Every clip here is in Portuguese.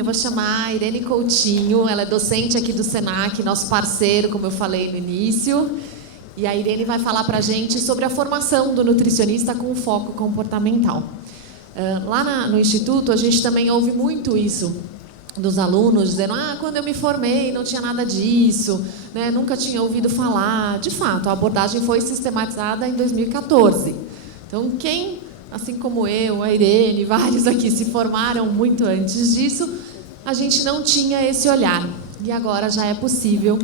eu vou chamar a Irene Coutinho, ela é docente aqui do Senac, nosso parceiro, como eu falei no início. E a Irene vai falar para a gente sobre a formação do nutricionista com foco comportamental. Lá no Instituto, a gente também ouve muito isso dos alunos, dizendo, quando eu me formei não tinha nada disso, né? Nunca tinha ouvido falar. De fato, a abordagem foi sistematizada em 2014. Então, quem, assim como eu, a Irene, vários aqui se formaram muito antes disso, a gente não tinha esse olhar. E agora já é possível.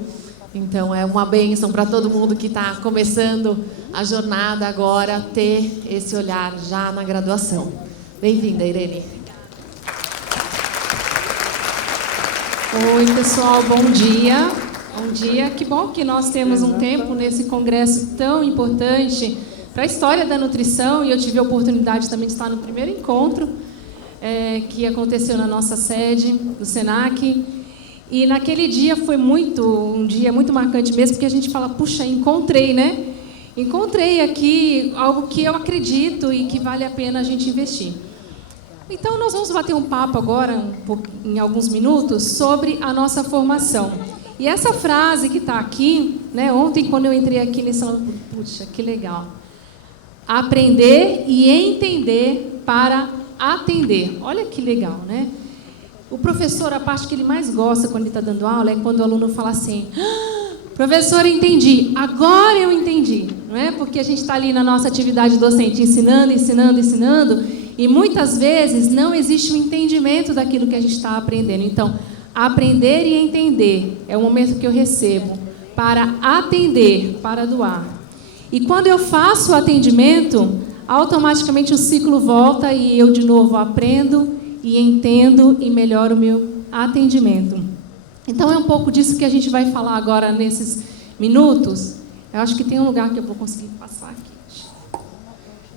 Então, é uma bênção para todo mundo que está começando a jornada agora, ter esse olhar já na graduação. Bem-vinda, Irene. Oi, pessoal, bom dia. Bom dia. Que bom que nós temos um tempo nesse congresso tão importante para a história da nutrição, e eu tive a oportunidade também de estar no primeiro encontro que aconteceu na nossa sede do Senac. E naquele dia foi um dia muito marcante mesmo, porque a gente fala, puxa, encontrei, né? Encontrei aqui algo que eu acredito e que vale a pena a gente investir. Então, nós vamos bater um papo agora, em alguns minutos, sobre a nossa formação. E essa frase que está aqui, né? Ontem, quando eu entrei aqui nesse salão, puxa, que legal. Aprender e entender para atender. Olha que legal, né? O professor, a parte que ele mais gosta quando ele está dando aula é quando o aluno fala assim, professor, eu entendi, agora eu entendi. Não é? Porque a gente está ali na nossa atividade docente ensinando, e muitas vezes não existe um entendimento daquilo que a gente está aprendendo. Então, aprender e entender é o momento que eu recebo para atender, para doar. E quando eu faço o atendimento, automaticamente o ciclo volta e eu de novo aprendo e entendo e melhoro o meu atendimento. Então, é um pouco disso que a gente vai falar agora nesses minutos. Eu acho que tem um lugar que eu vou conseguir passar aqui.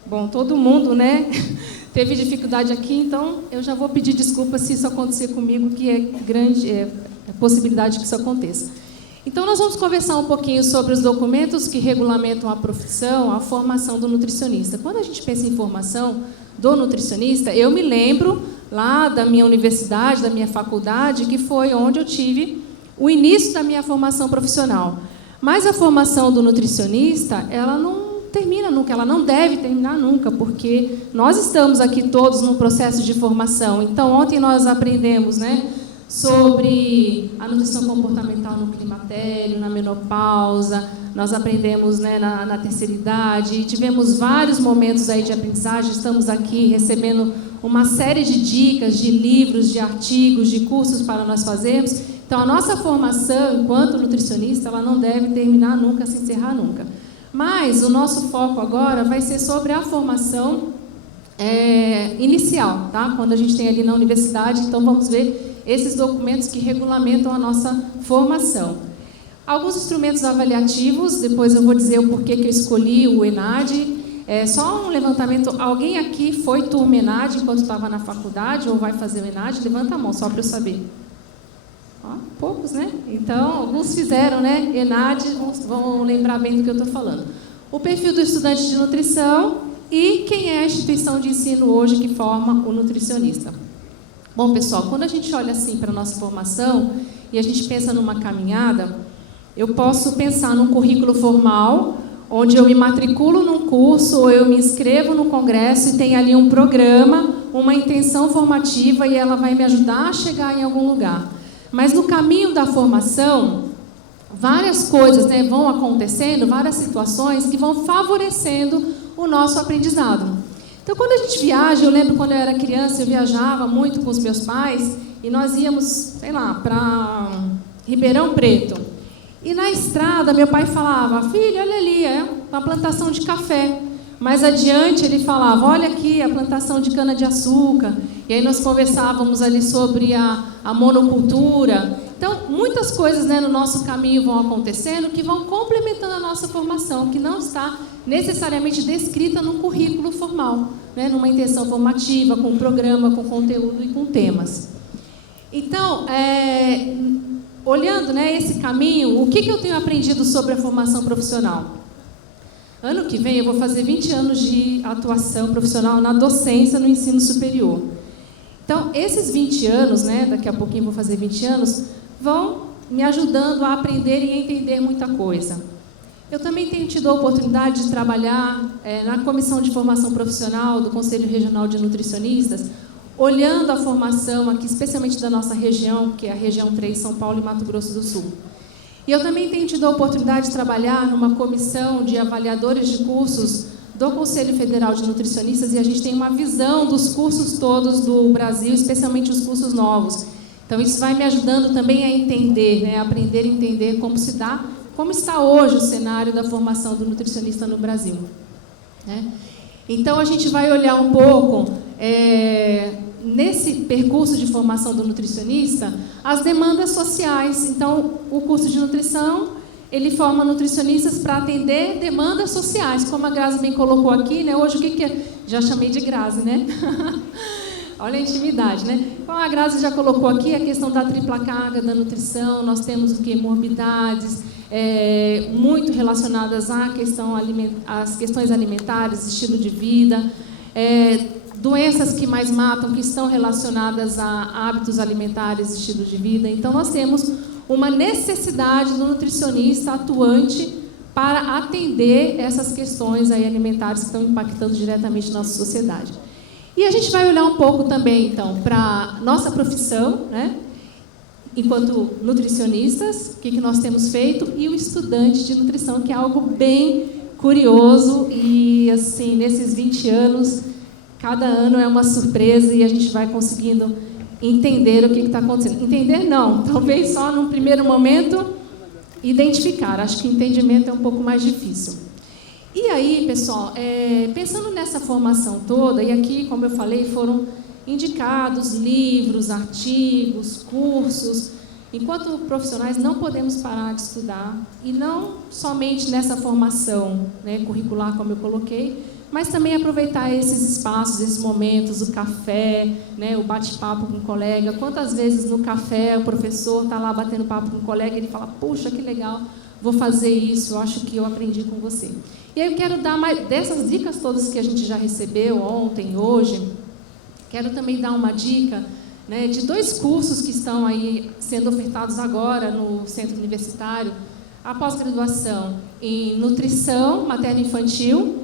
Bom, todo mundo, né, teve dificuldade aqui, então eu já vou pedir desculpa se isso acontecer comigo, que é grande a possibilidade que isso aconteça. Então, nós vamos conversar um pouquinho sobre os documentos que regulamentam a profissão, a formação do nutricionista. Quando a gente pensa em formação do nutricionista, eu me lembro lá da minha universidade, da minha faculdade, que foi onde eu tive o início da minha formação profissional. Mas a formação do nutricionista, ela não termina nunca, ela não deve terminar nunca, porque nós estamos aqui todos num processo de formação. Então, ontem nós aprendemos, né, sobre a nutrição comportamental no climatério, na menopausa, nós aprendemos, né, na terceira idade, e tivemos vários momentos aí de aprendizagem, estamos aqui recebendo uma série de dicas, de livros, de artigos, de cursos para nós fazermos. Então, a nossa formação, enquanto nutricionista, ela não deve terminar nunca, se encerrar nunca. Mas o nosso foco agora vai ser sobre a formação inicial, tá? Quando a gente tem ali na universidade, então vamos ver esses documentos que regulamentam a nossa formação. Alguns instrumentos avaliativos, depois eu vou dizer o porquê que eu escolhi o ENAD. Só um levantamento, alguém aqui foi turma ENAD enquanto estava na faculdade ou vai fazer o ENAD? Levanta a mão, só para eu saber. Poucos, né? Então, alguns fizeram, né? ENAD, vão lembrar bem do que eu estou falando. O perfil do estudante de nutrição e quem é a instituição de ensino hoje que forma o nutricionista. Bom, pessoal, quando a gente olha assim para a nossa formação e a gente pensa numa caminhada, eu posso pensar num currículo formal, onde eu me matriculo num curso ou eu me inscrevo no congresso e tem ali um programa, uma intenção formativa e ela vai me ajudar a chegar em algum lugar. Mas no caminho da formação, várias coisas, né, vão acontecendo, várias situações que vão favorecendo o nosso aprendizado. Então, quando a gente viaja, eu lembro quando eu era criança, eu viajava muito com os meus pais e nós íamos, sei lá, para Ribeirão Preto. E na estrada, meu pai falava, filho, olha ali, é uma plantação de café. Mais adiante, ele falava, olha aqui, a plantação de cana-de-açúcar. E aí nós conversávamos ali sobre a monocultura. Então, muitas coisas, né, no nosso caminho vão acontecendo que vão complementando a nossa formação, que não está necessariamente descrita num currículo formal, né, numa intenção formativa, com um programa, com conteúdo e com temas. Então, olhando, né, esse caminho, o que eu tenho aprendido sobre a formação profissional? Ano que vem eu vou fazer 20 anos de atuação profissional na docência no ensino superior. Então, esses 20 anos, né, daqui a pouquinho vou fazer 20 anos, vão me ajudando a aprender e a entender muita coisa. Eu também tenho tido a oportunidade de trabalhar na Comissão de Formação Profissional do Conselho Regional de Nutricionistas, olhando a formação aqui, especialmente da nossa região, que é a região 3, São Paulo e Mato Grosso do Sul. E eu também tenho tido a oportunidade de trabalhar numa comissão de avaliadores de cursos do Conselho Federal de Nutricionistas, e a gente tem uma visão dos cursos todos do Brasil, especialmente os cursos novos. Então, isso vai me ajudando também a entender, né, a aprender a entender como se dá, como está hoje o cenário da formação do nutricionista no Brasil, né? Então, a gente vai olhar um pouco, nesse percurso de formação do nutricionista, as demandas sociais. Então, o curso de nutrição, ele forma nutricionistas para atender demandas sociais, como a Grazi bem colocou aqui, né? Hoje, o que é? Já chamei de Grazi, né? Olha a intimidade, né? Então, a Grazi já colocou aqui a questão da tripla carga da nutrição. Nós temos o quê? Morbidades, muito relacionadas às questões alimentares, estilo de vida, doenças que mais matam, que estão relacionadas a hábitos alimentares, estilo de vida. Então, nós temos uma necessidade do nutricionista atuante para atender essas questões aí alimentares que estão impactando diretamente na nossa sociedade. E a gente vai olhar um pouco também, então, para a nossa profissão, né? Enquanto nutricionistas, o que nós temos feito, e o estudante de nutrição, que é algo bem curioso, e assim, nesses 20 anos, cada ano é uma surpresa e a gente vai conseguindo entender o que está acontecendo. Entender não, talvez só num primeiro momento identificar. Acho que entendimento é um pouco mais difícil. E aí, pessoal, pensando nessa formação toda, e aqui, como eu falei, foram indicados livros, artigos, cursos. Enquanto profissionais, não podemos parar de estudar, e não somente nessa formação, né, curricular, como eu coloquei, mas também aproveitar esses espaços, esses momentos, o café, né, o bate-papo com o colega. Quantas vezes no café o professor está lá batendo papo com o colega e ele fala, puxa, que legal, vou fazer isso, eu acho que eu aprendi com você. E aí eu quero dar mais, dessas dicas todas que a gente já recebeu ontem, hoje, quero também dar uma dica, né, de 2 cursos que estão aí sendo ofertados agora no Centro Universitário, a pós-graduação em Nutrição Materno-Infantil,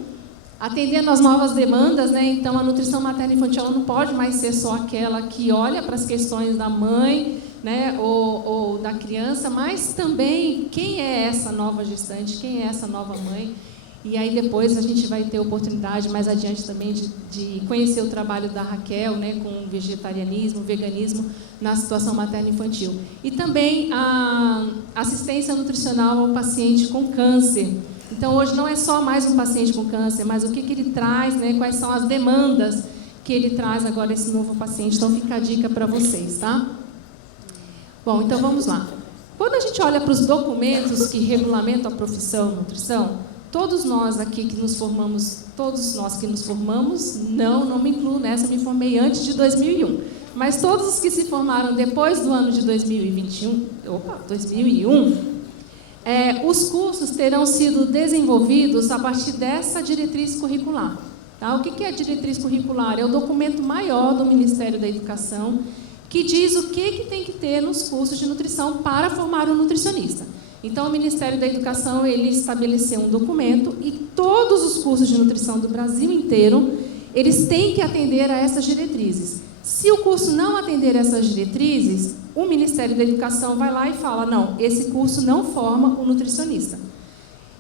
atendendo às novas demandas, né? Então, a nutrição materno-infantil não pode mais ser só aquela que olha para as questões da mãe, né, ou da criança, mas também quem é essa nova gestante, quem é essa nova mãe. E aí depois a gente vai ter oportunidade mais adiante também de conhecer o trabalho da Raquel, né, com vegetarianismo, veganismo na situação materno-infantil. E também a assistência nutricional ao paciente com câncer. Então, hoje não é só mais um paciente com câncer, mas o que ele traz, né, quais são as demandas que ele traz agora, esse novo paciente. Então, fica a dica para vocês, tá? Bom, então vamos lá. Quando a gente olha para os documentos que regulamentam a profissão nutrição, todos nós aqui que nos formamos, não me incluo nessa, me formei antes de 2001, mas todos os que se formaram depois do ano de 2001, os cursos terão sido desenvolvidos a partir dessa diretriz curricular. Tá? O que é a diretriz curricular? É o documento maior do Ministério da Educação que diz o que tem que ter nos cursos de nutrição para formar um nutricionista. Então, o Ministério da Educação, ele estabeleceu um documento e todos os cursos de nutrição do Brasil inteiro, eles têm que atender a essas diretrizes. Se o curso não atender essas diretrizes, o Ministério da Educação vai lá e fala, não, esse curso não forma o nutricionista.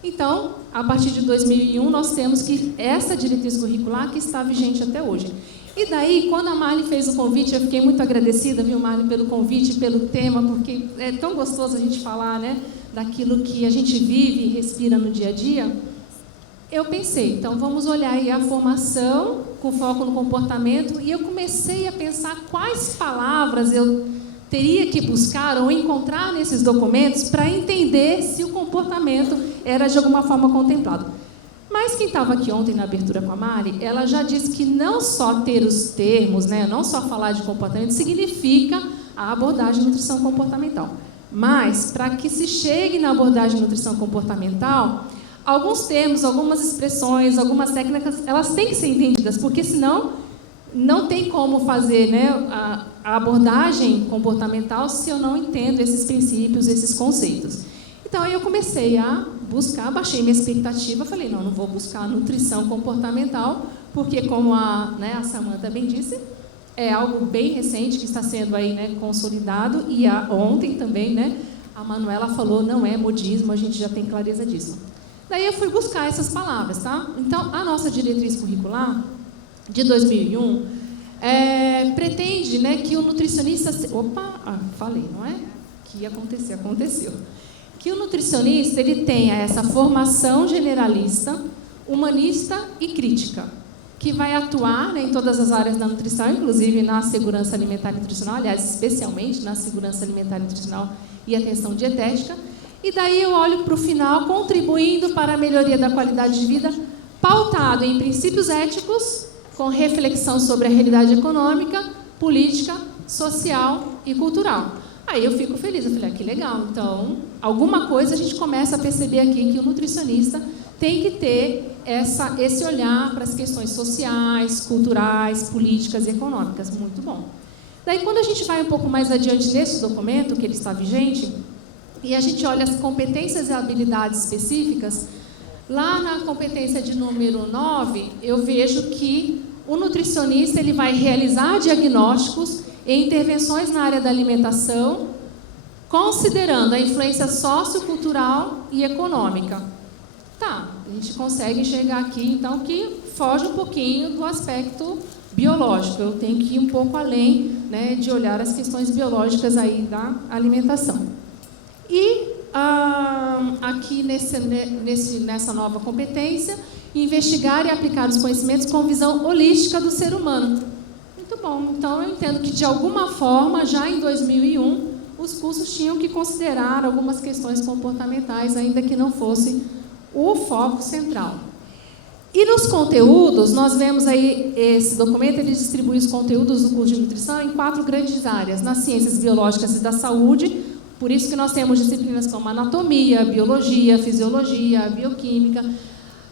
Então, a partir de 2001, nós temos que essa diretriz curricular que está vigente até hoje. E daí, quando a Marli fez o convite, eu fiquei muito agradecida, viu, Marli, pelo convite, pelo tema, porque é tão gostoso a gente falar, né, daquilo que a gente vive e respira no dia a dia. Eu pensei, então vamos olhar aí a formação com foco no comportamento, e eu comecei a pensar quais palavras eu teria que buscar ou encontrar nesses documentos para entender se o comportamento era de alguma forma contemplado. Mas quem estava aqui ontem na abertura com a Mari, ela já disse que não só ter os termos, né, não só falar de comportamento, significa a abordagem de nutrição comportamental. Mas, para que se chegue na abordagem de nutrição comportamental, alguns termos, algumas expressões, algumas técnicas, elas têm que ser entendidas, porque senão não tem como fazer, né, a abordagem comportamental se eu não entendo esses princípios, esses conceitos. Então, aí eu comecei a buscar, baixei minha expectativa, falei, não vou buscar nutrição comportamental, porque, como a Samantha bem disse, é algo bem recente que está sendo aí, né, consolidado, e ontem também, né, a Manuela falou, não é modismo, a gente já tem clareza disso. Daí eu fui buscar essas palavras, tá? Então, a nossa diretriz curricular de 2001 pretende, né, que o nutricionista... falei, não é? Que ia acontecer, aconteceu. Que o nutricionista ele tenha essa formação generalista, humanista e crítica, que vai atuar, né, em todas as áreas da nutrição, inclusive na segurança alimentar e nutricional, aliás, especialmente na segurança alimentar e nutricional e atenção dietética. E daí eu olho para o final, contribuindo para a melhoria da qualidade de vida, pautado em princípios éticos, com reflexão sobre a realidade econômica, política, social e cultural. Aí eu fico feliz, eu falei, que legal. Então, alguma coisa a gente começa a perceber aqui que o nutricionista tem que ter esse olhar para as questões sociais, culturais, políticas e econômicas. Muito bom. Daí, quando a gente vai um pouco mais adiante nesse documento, que ele está vigente, e a gente olha as competências e habilidades específicas, lá na competência de número 9, eu vejo que o nutricionista ele vai realizar diagnósticos e intervenções na área da alimentação, considerando a influência sociocultural e econômica. Tá, a gente consegue enxergar aqui, então, que foge um pouquinho do aspecto biológico. Eu tenho que ir um pouco além, né, de olhar as questões biológicas aí da alimentação. E aqui nessa nova competência, investigar e aplicar os conhecimentos com visão holística do ser humano. Muito bom. Então, eu entendo que, de alguma forma, já em 2001, os cursos tinham que considerar algumas questões comportamentais, ainda que não fosse o foco central. E nos conteúdos, nós vemos aí, esse documento, ele distribui os conteúdos do curso de nutrição em 4 grandes áreas, nas ciências biológicas e da saúde, por isso que nós temos disciplinas como anatomia, biologia, fisiologia, bioquímica.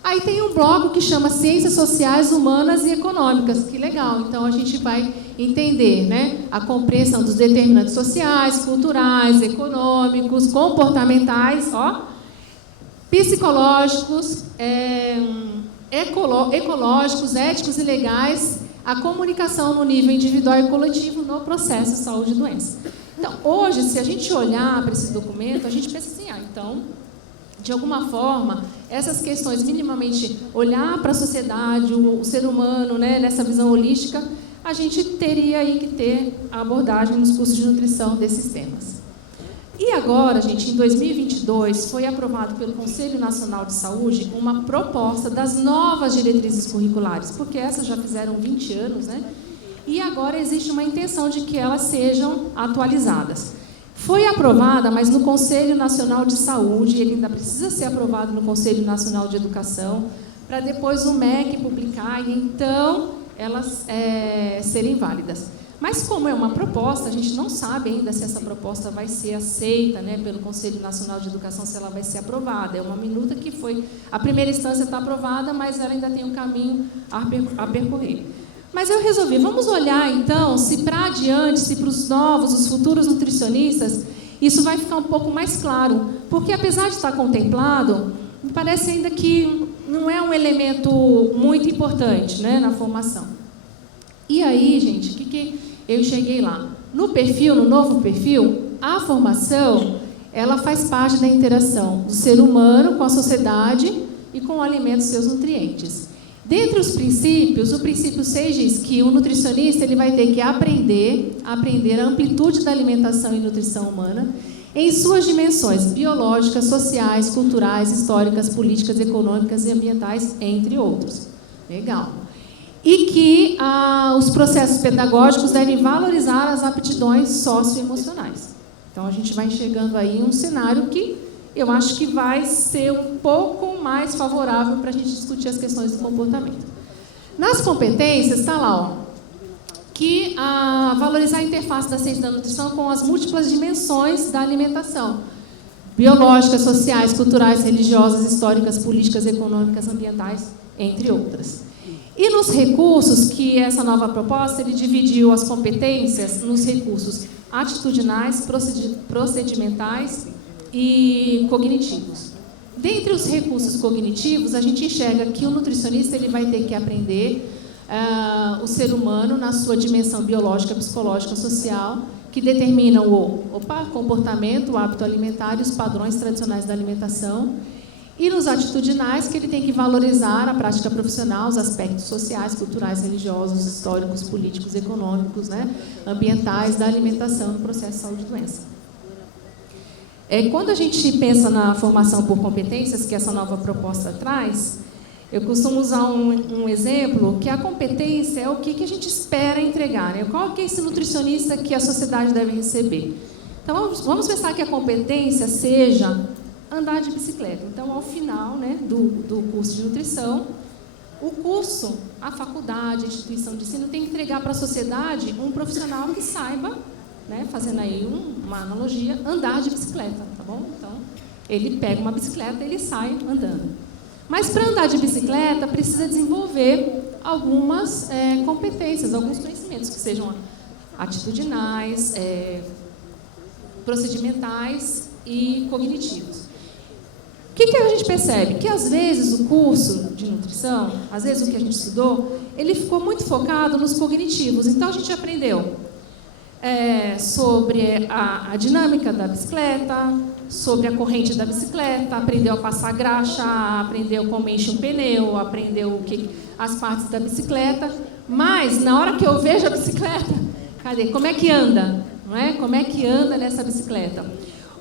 Aí tem um bloco que chama Ciências Sociais, Humanas e Econômicas. Que legal! Então, a gente vai entender, né, a compreensão dos determinantes sociais, culturais, econômicos, comportamentais, psicológicos, ecológicos, éticos e legais, a comunicação no nível individual e coletivo no processo de saúde e doença. Então, hoje, se a gente olhar para esse documento, a gente pensa assim, então, de alguma forma, essas questões minimamente olhar para a sociedade, o ser humano, né, nessa visão holística, a gente teria aí que ter a abordagem nos cursos de nutrição desses temas. E agora, gente, em 2022, foi aprovado pelo Conselho Nacional de Saúde uma proposta das novas diretrizes curriculares, porque essas já fizeram 20 anos, né? E agora existe uma intenção de que elas sejam atualizadas. Foi aprovada, mas no Conselho Nacional de Saúde, ele ainda precisa ser aprovado no Conselho Nacional de Educação, para depois o MEC publicar e então elas serem válidas. Mas como é uma proposta, a gente não sabe ainda se essa proposta vai ser aceita, né, pelo Conselho Nacional de Educação, se ela vai ser aprovada. É uma minuta que foi... A primeira instância está aprovada, mas ela ainda tem um caminho a percorrer. Mas eu resolvi, vamos olhar então, se para adiante, se para os novos, os futuros nutricionistas, isso vai ficar um pouco mais claro. Porque apesar de estar contemplado, me parece ainda que não é um elemento muito importante, né, na formação. E aí, gente, o que eu cheguei lá? No perfil, no novo perfil, a formação, ela faz parte da interação do ser humano com a sociedade e com o alimento e seus nutrientes. Dentre os princípios, o princípio 6 diz que o nutricionista ele vai ter que aprender a amplitude da alimentação e nutrição humana em suas dimensões biológicas, sociais, culturais, históricas, políticas, econômicas e ambientais, entre outros. Legal. E que os processos pedagógicos devem valorizar as aptidões socioemocionais. Então, a gente vai enxergando aí um cenário que eu acho que vai ser um pouco mais favorável para a gente discutir as questões do comportamento. Nas competências, está lá, que valorizar a interface da ciência da nutrição com as múltiplas dimensões da alimentação. Biológicas, sociais, culturais, religiosas, históricas, políticas, econômicas, ambientais, entre outras. E nos recursos, que essa nova proposta, ele dividiu as competências nos recursos atitudinais, procedimentais e cognitivos. Dentre os recursos cognitivos, a gente enxerga que o nutricionista ele vai ter que aprender o ser humano na sua dimensão biológica, psicológica, social, que determinam o comportamento, o hábito alimentar e os padrões tradicionais da alimentação. E nos atitudinais, que ele tem que valorizar a prática profissional, os aspectos sociais, culturais, religiosos, históricos, políticos, econômicos, né, ambientais da alimentação no processo de saúde e doença. Quando a gente pensa na formação por competências, que essa nova proposta traz, eu costumo usar um exemplo, que a competência é o que a gente espera entregar, né? Qual que é esse nutricionista que a sociedade deve receber? Então, vamos pensar que a competência seja andar de bicicleta. Então, ao final, né, do curso de nutrição, o curso, a faculdade, a instituição de ensino tem que entregar para a sociedade um profissional que saiba, né, fazendo aí uma analogia, andar de bicicleta, tá bom? Então, ele pega uma bicicleta e ele sai andando. Mas para andar de bicicleta, precisa desenvolver algumas competências, alguns conhecimentos que sejam atitudinais, procedimentais e cognitivos. O que a gente percebe? Que, às vezes, o curso de nutrição, às vezes o que a gente estudou, ele ficou muito focado nos cognitivos. Então, a gente aprendeu sobre a dinâmica da bicicleta, sobre a corrente da bicicleta, aprendeu a passar graxa, aprendeu como enche um pneu, aprendeu as partes da bicicleta. Mas, na hora que eu vejo a bicicleta, cadê? Como é que anda? Não é? Como é que anda nessa bicicleta?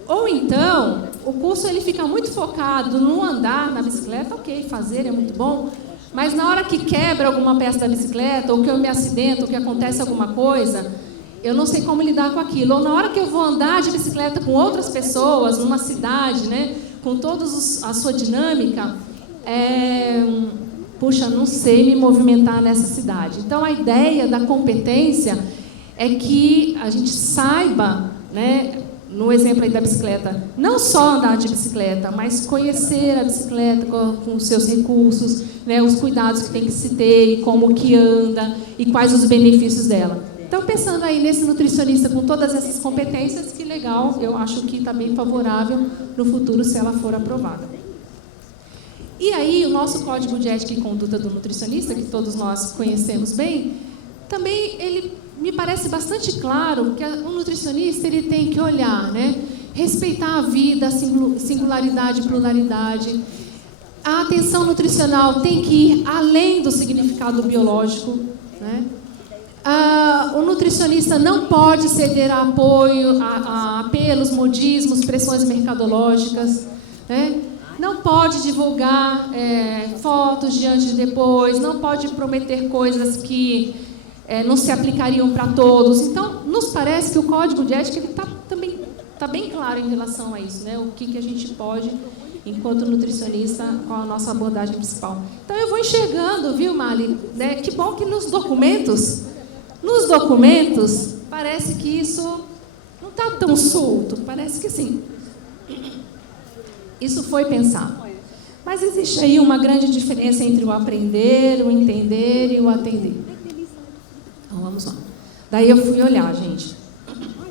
Ou então, o curso ele fica muito focado no andar na bicicleta, ok, fazer é muito bom, mas na hora que quebra alguma peça da bicicleta, ou que eu me acidento, ou que acontece alguma coisa, eu não sei como lidar com aquilo. Ou na hora que eu vou andar de bicicleta com outras pessoas, numa cidade, né, com toda a sua dinâmica, puxa, não sei me movimentar nessa cidade. Então, a ideia da competência é que a gente saiba, né, no exemplo aí da bicicleta, não só andar de bicicleta, mas conhecer a bicicleta com os seus recursos, né, os cuidados que tem que se ter, e como que anda, e quais os benefícios dela. Então, pensando aí nesse nutricionista com todas essas competências, que legal, eu acho que está bem favorável no futuro se ela for aprovada. E aí, o nosso Código de Ética e Conduta do Nutricionista, que todos nós conhecemos bem, também ele me parece bastante claro que o nutricionista ele tem que olhar, né, respeitar a vida, a singularidade e pluralidade. A atenção nutricional tem que ir além do significado biológico, né? O nutricionista não pode ceder a apoio, a apelos, modismos, pressões mercadológicas, né? Não pode divulgar fotos de antes e depois, não pode prometer coisas que não se aplicariam para todos. Então, nos parece que o Código de Ética está bem claro em relação a isso, né? O que a gente pode, enquanto nutricionista, com a nossa abordagem principal. Então, eu vou enxergando, viu, Mali? Né? Que bom que nos documentos, parece que isso não está tão solto, parece que sim. Isso foi pensado. Mas existe aí uma grande diferença entre o aprender, o entender e o atender. Então, vamos lá. Daí eu fui olhar, gente.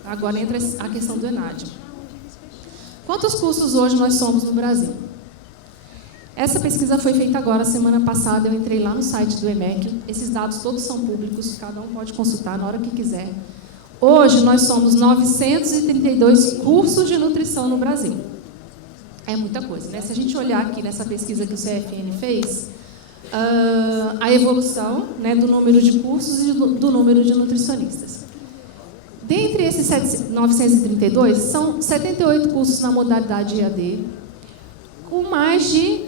Agora entra a questão do ENAD. Quantos cursos hoje nós somos no Brasil? Essa pesquisa foi feita agora, semana passada, eu entrei lá no site do EMEC, esses dados todos são públicos, cada um pode consultar na hora que quiser. Hoje nós somos 932 cursos de nutrição no Brasil. É muita coisa, né? Se a gente olhar aqui nessa pesquisa que o CFN fez, a evolução, né, do número de cursos e do número de nutricionistas. Dentre esses 932, são 78 cursos na modalidade EAD, com mais de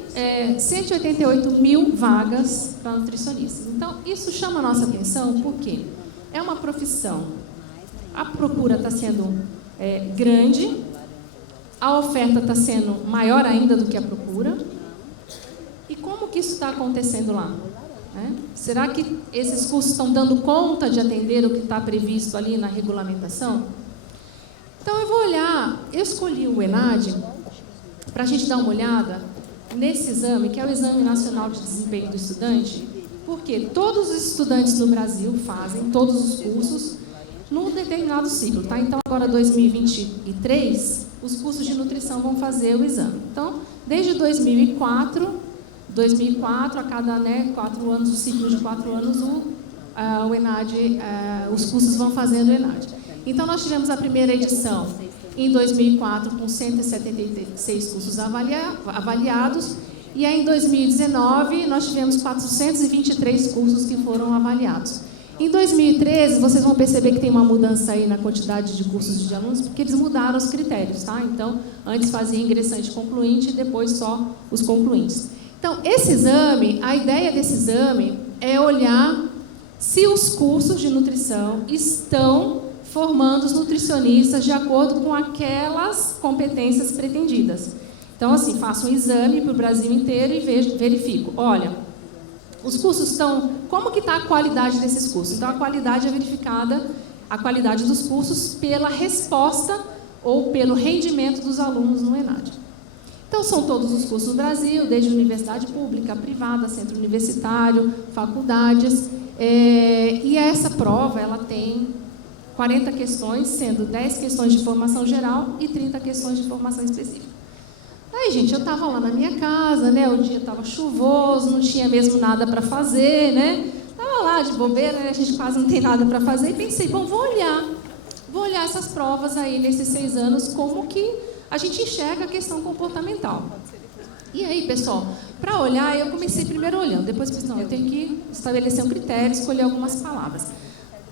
188 mil vagas para nutricionistas. Então, isso chama a nossa atenção porque é uma profissão, a procura está sendo grande, a oferta está sendo maior ainda do que a procura. E como que isso está acontecendo lá? Né? Será que esses cursos estão dando conta de atender o que está previsto ali na regulamentação? Então, eu vou olhar, eu escolhi o ENAD para a gente dar uma olhada nesse exame, que é o Exame Nacional de Desempenho do Estudante, Porque todos os estudantes no Brasil fazem todos os cursos num determinado ciclo, tá? Então, agora 2023, os cursos de nutrição vão fazer o exame. Então, desde 2004, a cada 4 anos, o ciclo de 4 anos, o ENAD, os cursos vão fazendo o ENAD. Então, nós tivemos a primeira edição em 2004 com 176 cursos avaliados, e aí em 2019 nós tivemos 423 cursos que foram avaliados. Em 2013, vocês vão perceber que tem uma mudança aí na quantidade de cursos de alunos, porque eles mudaram os critérios, tá? Então, antes fazia ingressante e concluinte, e depois só os concluintes. Então, esse exame, a ideia desse exame é olhar se os cursos de nutrição estão formando os nutricionistas de acordo com aquelas competências pretendidas. Então, assim, faço um exame para o Brasil inteiro e verifico. Olha, os cursos estão... Como que está a qualidade desses cursos? Então, a qualidade é verificada, a qualidade dos cursos, pela resposta ou pelo rendimento dos alunos no ENAD. Então, são todos os cursos do Brasil, desde universidade pública, privada, centro universitário, faculdades. E essa prova, ela tem 40 questões, sendo 10 questões de formação geral e 30 questões de formação específica. Aí, gente, eu estava lá na minha casa, né? O dia estava chuvoso, não tinha mesmo nada para fazer, né? Estava lá de bobeira, né? A gente quase não tem nada para fazer. E pensei, bom, vou olhar essas provas aí nesses 6 anos, como que a gente enxerga a questão comportamental. E aí, pessoal, para olhar, eu comecei primeiro olhando, depois pensei, não, eu tenho que estabelecer um critério, escolher algumas palavras.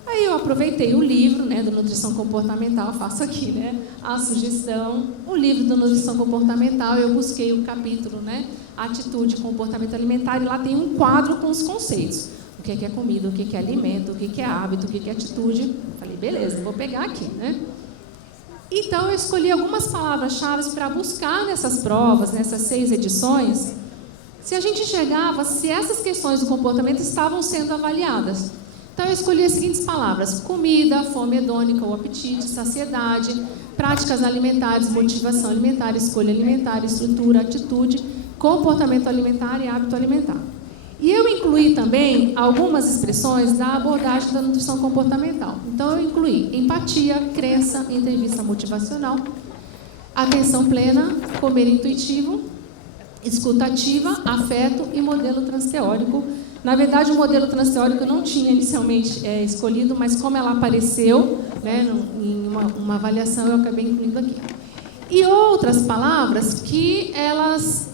Aí eu aproveitei o livro, né, do Nutrição Comportamental, faço aqui, né, a sugestão, o livro do Nutrição Comportamental, eu busquei o capítulo, né, Atitude, Comportamento Alimentar, e lá tem um quadro com os conceitos. O que é comida, o que é alimento, o que é hábito, o que é atitude. Falei, beleza, vou pegar aqui, né. Então, eu escolhi algumas palavras-chave para buscar nessas provas, nessas 6 edições, se a gente enxergava se essas questões do comportamento estavam sendo avaliadas. Então, eu escolhi as seguintes palavras: comida, fome hedônica ou apetite, saciedade, práticas alimentares, motivação alimentar, escolha alimentar, estrutura, atitude, comportamento alimentar e hábito alimentar. E eu incluí também algumas expressões da abordagem da nutrição comportamental. Então, eu incluí empatia, crença, entrevista motivacional, atenção plena, comer intuitivo, escuta ativa, afeto e modelo transteórico. Na verdade, o modelo transteórico eu não tinha inicialmente escolhido, mas como ela apareceu, né, em uma avaliação, eu acabei incluindo aqui. E outras palavras que elas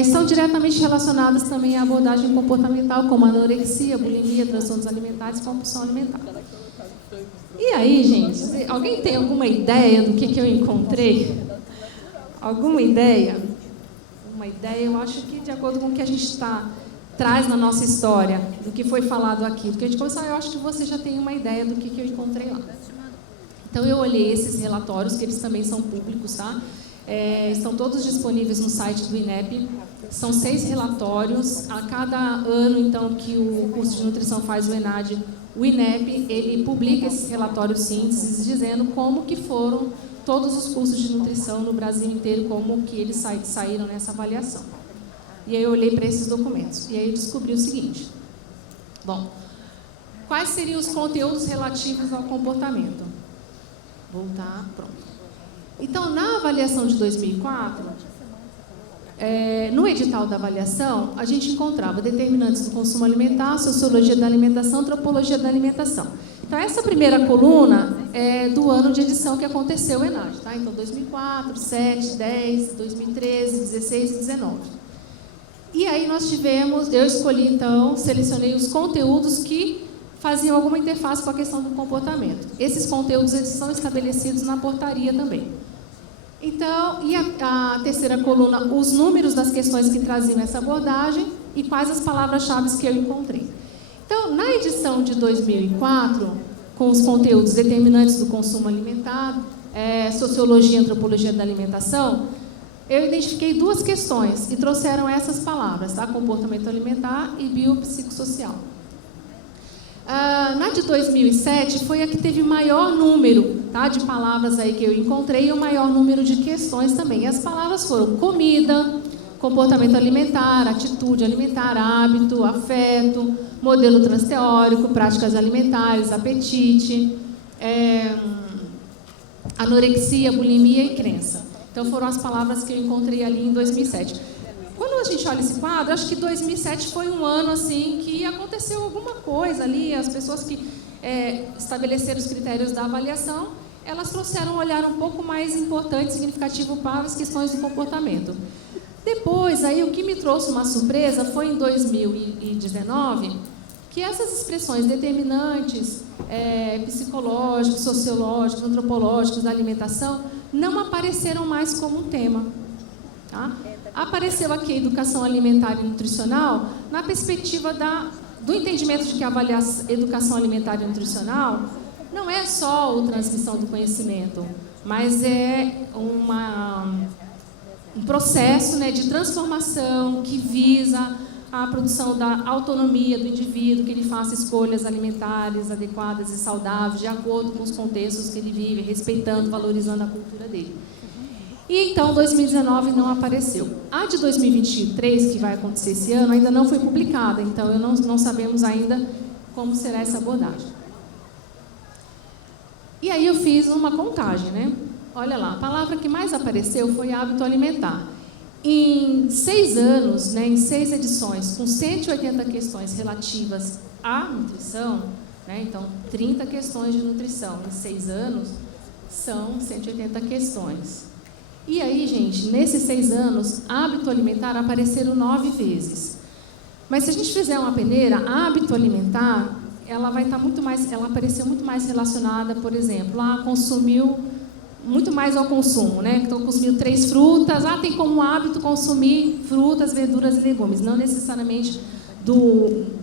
estão diretamente relacionadas também à abordagem comportamental, como anorexia, bulimia, transtornos alimentares e compulsão alimentar. E aí, gente, alguém tem alguma ideia do que eu encontrei? Alguma ideia? Uma ideia, eu acho que de acordo com o que a gente traz na nossa história, do que foi falado aqui. Porque a gente começou, eu acho que você já tem uma ideia do que eu encontrei lá. Então, eu olhei esses relatórios, que eles também são públicos, tá? Estão todos disponíveis no site do INEP. São 6 relatórios. A cada ano, então, que o curso de nutrição faz o ENAD, o INEP, ele publica esses relatórios sínteses, dizendo como que foram todos os cursos de nutrição no Brasil inteiro, como que eles saíram nessa avaliação. E aí eu olhei para esses documentos. E aí eu descobri o seguinte. Bom, quais seriam os conteúdos relativos ao comportamento? Voltar, pronto. Então, na avaliação de 2004, no edital da avaliação, a gente encontrava determinantes do consumo alimentar, sociologia da alimentação, antropologia da alimentação. Então, essa primeira coluna é do ano de edição que aconteceu o ENAD, tá? Então, 2004, 2007, 10, 2013, 16 e 19. E aí nós tivemos, eu escolhi então, selecionei os conteúdos que faziam alguma interface com a questão do comportamento. Esses conteúdos eles são estabelecidos na portaria também. Então, e a terceira coluna, os números das questões que traziam essa abordagem e quais as palavras-chave que eu encontrei. Então, na edição de 2004, com os conteúdos determinantes do consumo alimentar, sociologia e antropologia da alimentação, eu identifiquei 2 questões e trouxeram essas palavras, tá? Comportamento alimentar e biopsicossocial. Na de 2007 foi a que teve maior número, tá, de palavras aí que eu encontrei e o maior número de questões também. E as palavras foram comida, comportamento alimentar, atitude alimentar, hábito, afeto, modelo transteórico, práticas alimentares, apetite, anorexia, bulimia e crença. Então, foram as palavras que eu encontrei ali em 2007. Quando a gente olha esse quadro, acho que 2007 foi um ano assim que aconteceu alguma coisa ali, as pessoas que estabeleceram os critérios da avaliação, elas trouxeram um olhar um pouco mais importante, significativo para as questões do comportamento. Depois, aí, o que me trouxe uma surpresa foi em 2019, que essas expressões determinantes, psicológicos, sociológicos, antropológicos da alimentação, não apareceram mais como um tema. Tá? Apareceu aqui a educação alimentar e nutricional na perspectiva do entendimento de que a educação alimentar e nutricional não é só a transmissão do conhecimento, mas é um processo, né, de transformação que visa a produção da autonomia do indivíduo, que ele faça escolhas alimentares adequadas e saudáveis, de acordo com os contextos que ele vive, respeitando, valorizando a cultura dele. E então, 2019 não apareceu. A de 2023, que vai acontecer esse ano, ainda não foi publicada, então não sabemos ainda como será essa abordagem. E aí eu fiz uma contagem, né? Olha lá, a palavra que mais apareceu foi hábito alimentar. Em 6 anos, né, em 6 edições, com 180 questões relativas à nutrição, né, então 30 questões de nutrição em 6 anos, são 180 questões. E aí, gente, nesses 6 anos, hábito alimentar apareceram 9 vezes. Mas se a gente fizer uma peneira, hábito alimentar, ela vai estar muito mais, ela apareceu muito mais relacionada, por exemplo, consumiu muito mais ao consumo, né? Então, consumiu 3 frutas, tem como hábito consumir frutas, verduras e legumes, não necessariamente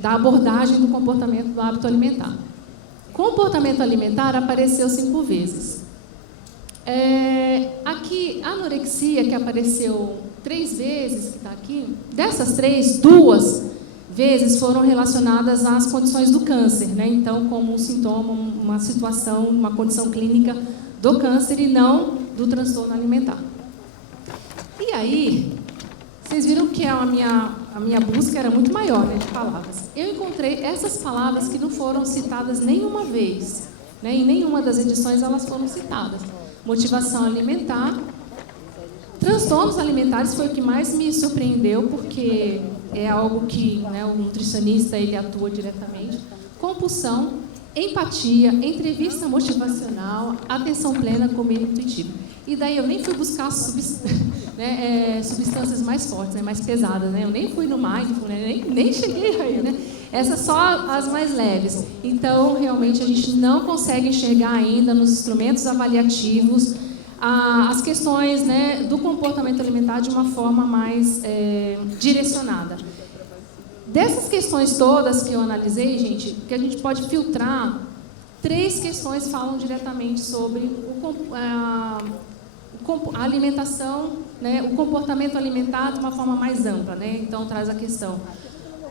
da abordagem do comportamento do hábito alimentar. Comportamento alimentar apareceu 5 vezes. Aqui, anorexia, que apareceu 3 vezes, que está aqui, dessas 3, 2 vezes foram relacionadas às condições do câncer, né? Então, como um sintoma, uma situação, uma condição clínica do câncer e não do transtorno alimentar. E aí, vocês viram que a minha busca era muito maior, né, de palavras. Eu encontrei essas palavras que não foram citadas nenhuma vez, né? Em nenhuma das edições elas foram citadas. Motivação alimentar, transtornos alimentares foi o que mais me surpreendeu, porque é algo que, né, o nutricionista ele atua diretamente. Compulsão, empatia, entrevista motivacional, atenção plena, comer intuitivo. E daí eu nem fui buscar substâncias mais fortes, né, mais pesadas, né? Eu nem fui no mindfulness, nem cheguei aí, né? Essas só as mais leves. Então, realmente, a gente não consegue enxergar ainda nos instrumentos avaliativos as questões, né, do comportamento alimentar de uma forma mais direcionada. Dessas questões todas que eu analisei, gente, que a gente pode filtrar, 3 questões falam diretamente sobre a alimentação, né, o comportamento alimentar de uma forma mais ampla, né? Então, traz a questão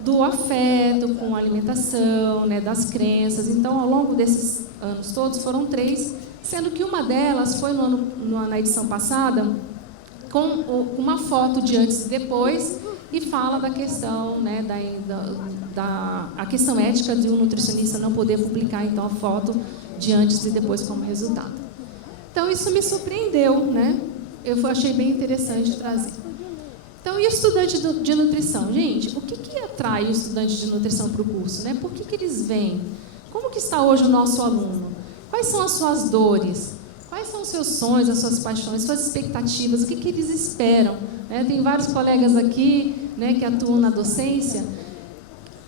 do afeto com a alimentação, né, das crenças. Então, ao longo desses anos todos, foram 3, sendo que uma delas foi na edição passada, com uma foto de antes e depois, e fala da questão, né, a questão ética de um nutricionista não poder publicar, então, a foto de antes e depois como resultado. Então, isso me surpreendeu, né? Eu achei bem interessante trazer. Então, e o estudante de nutrição? Gente, o que atrai o estudante de nutrição para o curso, né? Por que eles vêm? Como que está hoje o nosso aluno? Quais são as suas dores? Quais são os seus sonhos, as suas paixões, suas expectativas? O que eles esperam? Né? Tem vários colegas aqui, né, que atuam na docência.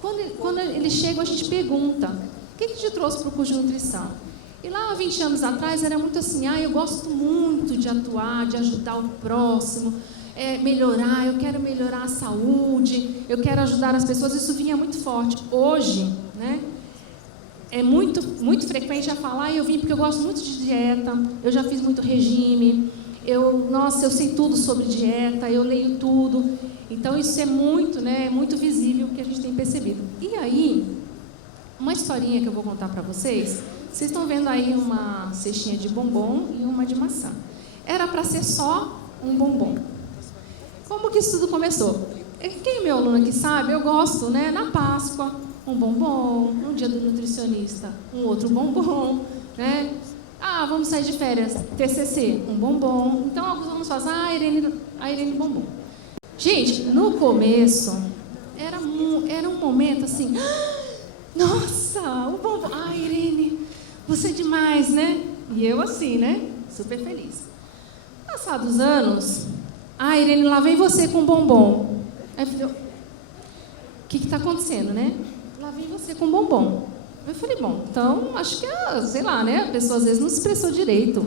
Quando eles chegam, a gente pergunta: o que te trouxe para o curso de nutrição? E lá, há 20 anos atrás, era muito assim: eu gosto muito de atuar, de ajudar o próximo, melhorar, eu quero melhorar a saúde, eu quero ajudar as pessoas. Isso vinha muito forte. Hoje, né, é muito, muito frequente a falar: eu vim porque eu gosto muito de dieta, eu já fiz muito regime, eu sei tudo sobre dieta, eu leio tudo. Então, isso é muito, né, muito visível que a gente tem percebido. E aí, uma historinha que eu vou contar para vocês. Vocês estão vendo aí uma cestinha de bombom e uma de maçã. Era para ser só um bombom. Como que isso tudo começou? Quem é meu aluno aqui sabe, eu gosto, né, na Páscoa, um bombom, no dia do nutricionista, um outro bombom, né? Vamos sair de férias, TCC, um bombom. Então, alguns alunos falam, a Irene bombom. Gente, no começo, era um momento assim, nossa, o bombom, Irene, você é demais, né? E eu assim, né, super feliz. Passados os anos, Irene, lá vem você com bombom. Aí eu falei, o que está acontecendo, né? Lá vem você com bombom. Eu falei, bom, então, acho que, sei lá, né? A pessoa às vezes não se expressou direito.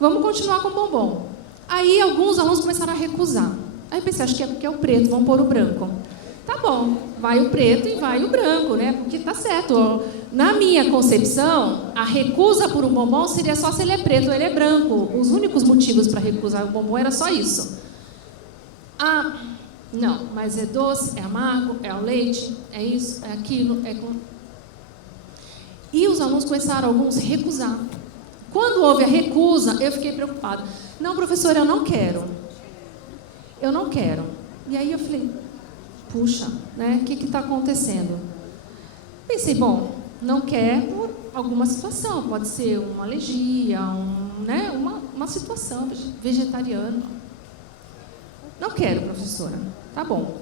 Vamos continuar com bombom. Aí, alguns alunos começaram a recusar. Aí eu pensei, acho que é porque é o preto, vamos pôr o branco. Tá bom, vai o preto e vai o branco, né? Porque tá certo. Na minha concepção, a recusa por um bombom seria só se ele é preto ou ele é branco. Os únicos motivos para recusar o bombom era só isso. Não, mas é doce, é amargo, é o leite, é isso, é aquilo, é... E os alunos começaram, alguns, a recusar. Quando houve a recusa, eu fiquei preocupada. Não, professora, eu não quero. Eu não quero. E aí eu falei, puxa, né, o que está acontecendo? Pensei, bom, não quer por alguma situação. Pode ser uma alergia, né, uma situação vegetariana. Não quero, professora. Tá bom.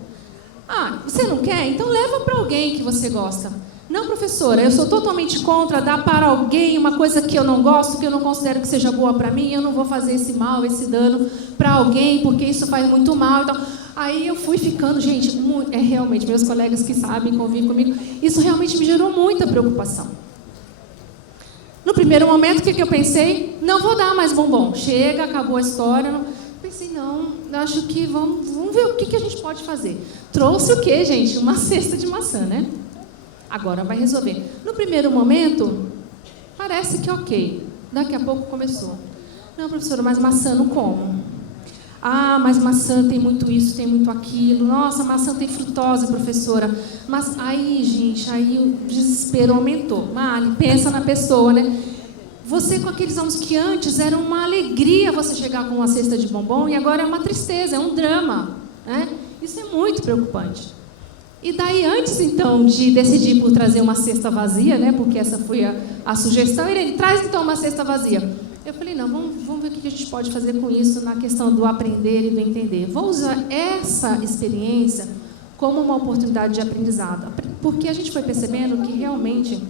Você não quer? Então leva para alguém que você gosta. Não, professora, eu sou totalmente contra dar para alguém uma coisa que eu não gosto, que eu não considero que seja boa para mim, eu não vou fazer esse mal, esse dano para alguém, porque isso faz muito mal. Então, aí eu fui ficando, gente, realmente, meus colegas que sabem, convivem comigo, isso realmente me gerou muita preocupação. No primeiro momento, o que eu pensei? Não vou dar mais bombom. Chega, acabou a história. Pensei, não, acho que vamos ver o que a gente pode fazer. Trouxe o quê, gente? Uma cesta de maçã, né? Agora vai resolver. No primeiro momento, parece que ok. Daqui a pouco começou. Não, professora, mas maçã não como. Mas maçã tem muito isso, tem muito aquilo. Nossa, maçã tem frutose, professora. Mas aí, gente, aí o desespero aumentou. Mari, pensa na pessoa, né? Você com aqueles alunos que antes era uma alegria você chegar com uma cesta de bombom e agora é uma tristeza, é um drama, né? Isso é muito preocupante. E daí, antes, então, de decidir por trazer uma cesta vazia, né, porque essa foi a sugestão, ele traz, então, uma cesta vazia. Eu falei, não, vamos ver o que a gente pode fazer com isso na questão do aprender e do entender. Vou usar essa experiência como uma oportunidade de aprendizado, porque a gente foi percebendo que, realmente,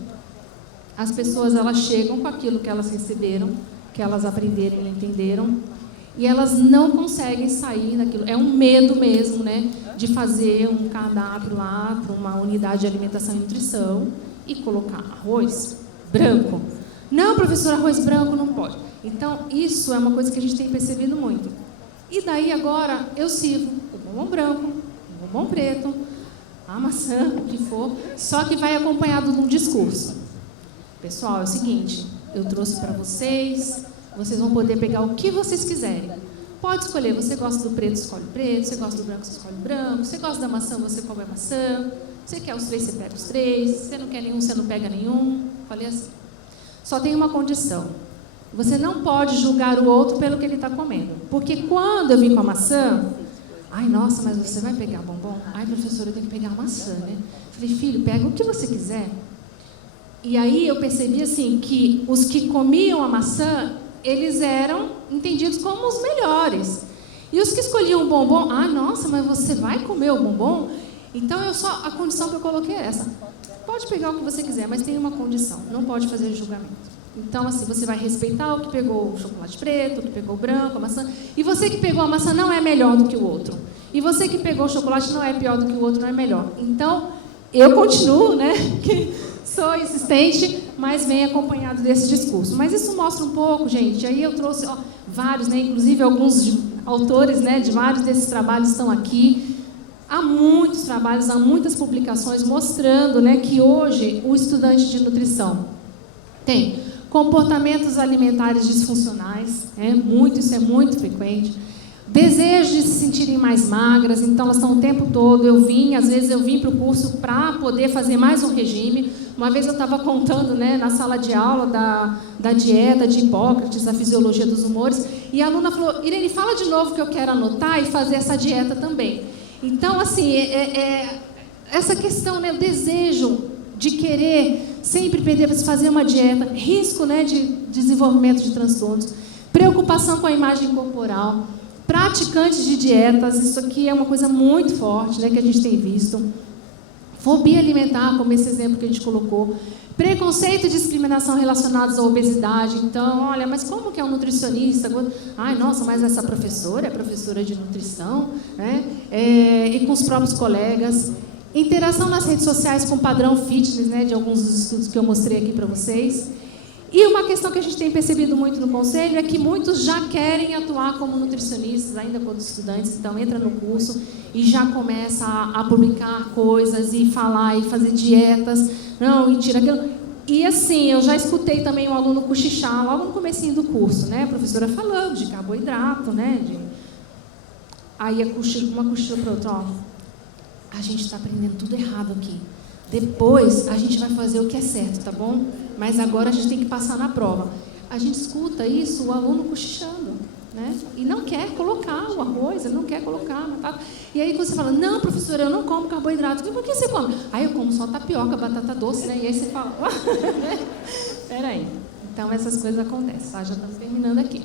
as pessoas, elas chegam com aquilo que elas receberam, que elas aprenderam e entenderam, e elas não conseguem sair daquilo. É um medo mesmo, né, de fazer um cardápio lá para uma unidade de alimentação e nutrição e colocar arroz branco. Não, professor, arroz branco não pode. Então, isso é uma coisa que a gente tem percebido muito. E daí, agora, eu sirvo o bombom branco, o bombom preto, a maçã, o que for, só que vai acompanhado de um discurso. Pessoal, é o seguinte, eu trouxe para vocês vão poder pegar o que vocês quiserem. Pode escolher, você gosta do preto, escolhe o preto, você gosta do branco, você escolhe o branco, você gosta da maçã, você come a maçã, você quer os 3, você pega os 3, você não quer nenhum, você não pega nenhum. Falei assim. Só tem uma condição. Você não pode julgar o outro pelo que ele está comendo. Porque quando eu vim com a maçã, nossa, mas você vai pegar bombom? Professora, eu tenho que pegar a maçã, né? Falei, filho, pega o que você quiser. E aí eu percebi assim que os que comiam a maçã, eles eram entendidos como os melhores. E os que escolhiam o bombom, nossa, mas você vai comer o bombom? Então a condição que eu coloquei é essa. Pode pegar o que você quiser, mas tem uma condição, não pode fazer julgamento. Então, assim, você vai respeitar o que pegou o chocolate preto, o que pegou o branco, a maçã. E você que pegou a maçã não é melhor do que o outro. E você que pegou o chocolate não é pior do que o outro, não é melhor. Então, eu continuo, né? Sou insistente, mas vem acompanhado desse discurso. Mas isso mostra um pouco, gente. Aí eu trouxe vários, né? Inclusive alguns autores, né, de vários desses trabalhos estão aqui. Há muitos trabalhos, há muitas publicações mostrando, né, que hoje o estudante de nutrição tem comportamentos alimentares disfuncionais, isso é muito frequente. desejo de se sentirem mais magras, então elas estão o tempo todo, às vezes eu vim para o curso para poder fazer mais um regime. Uma vez eu estava contando, né, na sala de aula da dieta de Hipócrates, da fisiologia dos humores, e a aluna falou, Irene, fala de novo que eu quero anotar e fazer essa dieta também. Então, assim, essa questão, né, o desejo de querer sempre perder, fazer uma dieta, risco, né, de desenvolvimento de transtornos, preocupação com a imagem corporal, praticantes de dietas, isso aqui é uma coisa muito forte, né, que a gente tem visto. Fobia alimentar, como esse exemplo que a gente colocou. Preconceito e discriminação relacionados à obesidade. Então, olha, mas como que é um nutricionista? Ai, nossa, mas essa professora é professora de nutrição, né? E com os próprios colegas. Interação nas redes sociais com padrão fitness, né, de alguns dos estudos que eu mostrei aqui para vocês. E uma questão que a gente tem percebido muito no Conselho é que muitos já querem atuar como nutricionistas, ainda quando estudantes, então entra no curso e já começa a publicar coisas e falar e fazer dietas, não, e tira aquilo. E assim, eu já escutei também um aluno cochichar logo no comecinho do curso, né, a professora falando de carboidrato, né, aí uma cochila para outra, ó, a gente está aprendendo tudo errado aqui. Depois a gente vai fazer o que é certo, tá bom? Mas agora a gente tem que passar na prova. A gente escuta isso, o aluno cochichando, né? E não quer colocar o arroz, ele não quer colocar a batata. E aí você fala, não, professora, eu não como carboidrato. Por que você come? Aí eu como só tapioca, batata doce, né? E aí você fala, peraí. Então essas coisas acontecem, tá? Já estamos terminando aqui.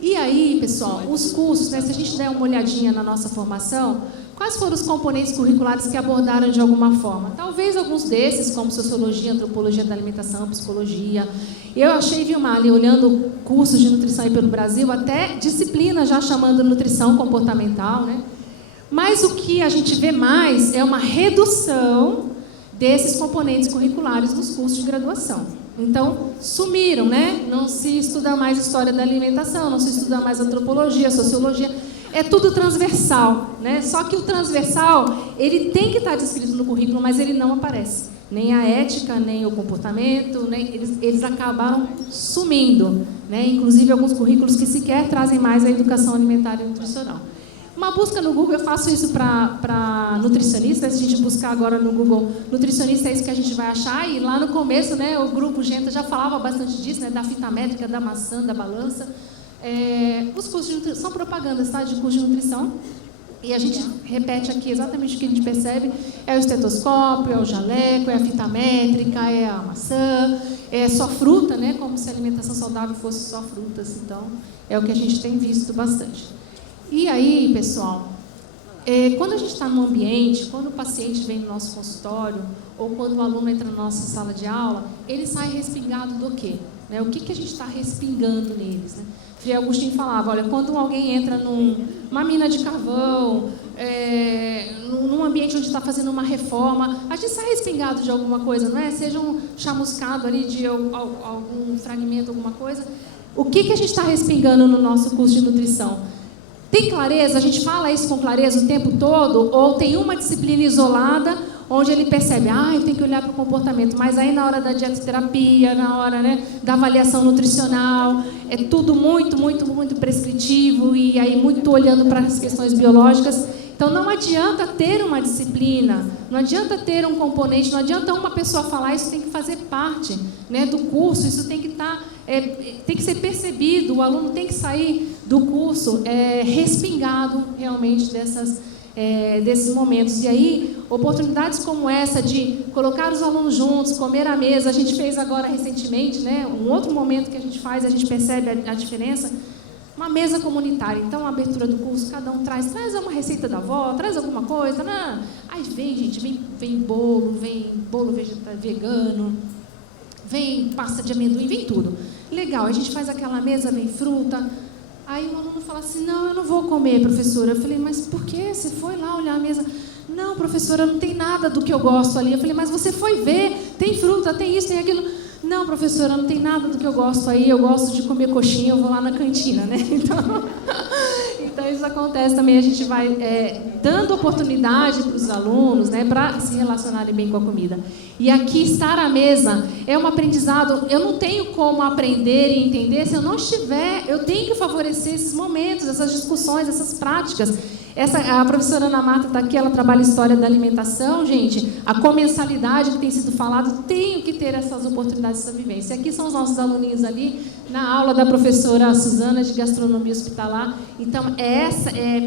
E aí, pessoal, os cursos, né? Se a gente der uma olhadinha na nossa formação, quais foram os componentes curriculares que abordaram de alguma forma? Talvez alguns desses, como sociologia, antropologia da alimentação, psicologia. Eu achei, viu, Mali, olhando cursos de nutrição aí pelo Brasil, até disciplina já chamando nutrição comportamental, né? Mas o que a gente vê mais é uma redução desses componentes curriculares nos cursos de graduação. Então, sumiram, né? Não se estuda mais história da alimentação, não se estuda mais antropologia, sociologia. É tudo transversal, né? Só que o transversal, ele tem que estar descrito no currículo, mas ele não aparece. Nem a ética, nem o comportamento, nem, eles acabaram sumindo, né? Inclusive alguns currículos que sequer trazem mais a educação alimentar e nutricional. Uma busca no Google, eu faço isso para nutricionistas, se a gente buscar agora no Google nutricionista, é isso que a gente vai achar, e lá no começo, né, o grupo Genta já falava bastante disso, né, da fita métrica, da maçã, da balança. Os cursos de nutrição são propagandas, tá, de curso de nutrição, e a gente repete aqui exatamente o que a gente percebe, é o estetoscópio, é o jaleco, é a fita métrica, é a maçã, é só fruta, né, como se a alimentação saudável fosse só frutas, então é o que a gente tem visto bastante. E aí, pessoal, quando a gente está no ambiente, quando o paciente vem no nosso consultório, ou quando o aluno entra na nossa sala de aula, ele sai respingado do quê? Né? O que a gente está respingando neles? Né? Frei Agostinho falava, olha, quando alguém entra numa mina de carvão, num ambiente onde está fazendo uma reforma, a gente sai respingado de alguma coisa, não é? Seja um chamuscado ali de algum fragmento, alguma coisa. O que a gente está respingando no nosso curso de nutrição? Tem clareza? A gente fala isso com clareza o tempo todo? Ou tem uma disciplina isolada onde ele percebe, eu tenho que olhar para o comportamento, mas aí na hora da dietoterapia, na hora, né, da avaliação nutricional, é tudo muito, muito, muito prescritivo e aí muito olhando para as questões biológicas. Então não adianta ter uma disciplina, não adianta ter um componente, não adianta uma pessoa falar, isso tem que fazer parte, né, do curso, isso tem que estar, tem que ser percebido, o aluno tem que sair do curso respingado realmente desses momentos. E aí, oportunidades como essa de colocar os alunos juntos, comer à mesa, a gente fez agora recentemente, né, um outro momento que a gente faz, a gente percebe a diferença, uma mesa comunitária. Então, a abertura do curso, cada um traz uma receita da avó, traz alguma coisa. Né? Aí vem, gente, vem bolo vegano, vem pasta de amendoim, vem tudo. Legal, a gente faz aquela mesa, vem fruta. Aí o aluno fala assim, não, eu não vou comer, professora. Eu falei, mas por quê? Você foi lá olhar a mesa? Não, professora, não tem nada do que eu gosto ali. Eu falei, mas você foi ver, tem fruta, tem isso, tem aquilo. Não, professora, não tem nada do que eu gosto aí, eu gosto de comer coxinha, eu vou lá na cantina, né? Então, isso acontece também, a gente vai dando oportunidade para os alunos, né, para se relacionarem bem com a comida. E aqui, estar à mesa é um aprendizado. Eu não tenho como aprender e entender se eu não estiver. Eu tenho que favorecer esses momentos, essas discussões, essas práticas. A professora Ana Marta está aqui, ela trabalha História da Alimentação, gente. A comensalidade que tem sido falado, tenho que ter essas oportunidades, essa vivência. Aqui são os nossos aluninhos ali, na aula da professora Suzana, de Gastronomia Hospitalar. Então,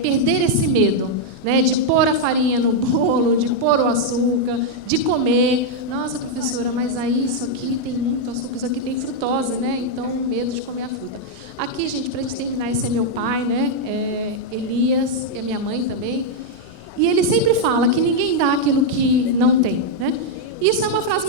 perder esse medo, né, de pôr a farinha no bolo, de pôr o açúcar, de comer. Nossa, professora, mas aí isso aqui tem muito açúcar, isso aqui tem frutose, né? Então, medo de comer a fruta. Aqui, gente, para a gente terminar, esse é meu pai, né? Elias, e a minha mãe também. E ele sempre fala que ninguém dá aquilo que não tem, né? Isso é uma frase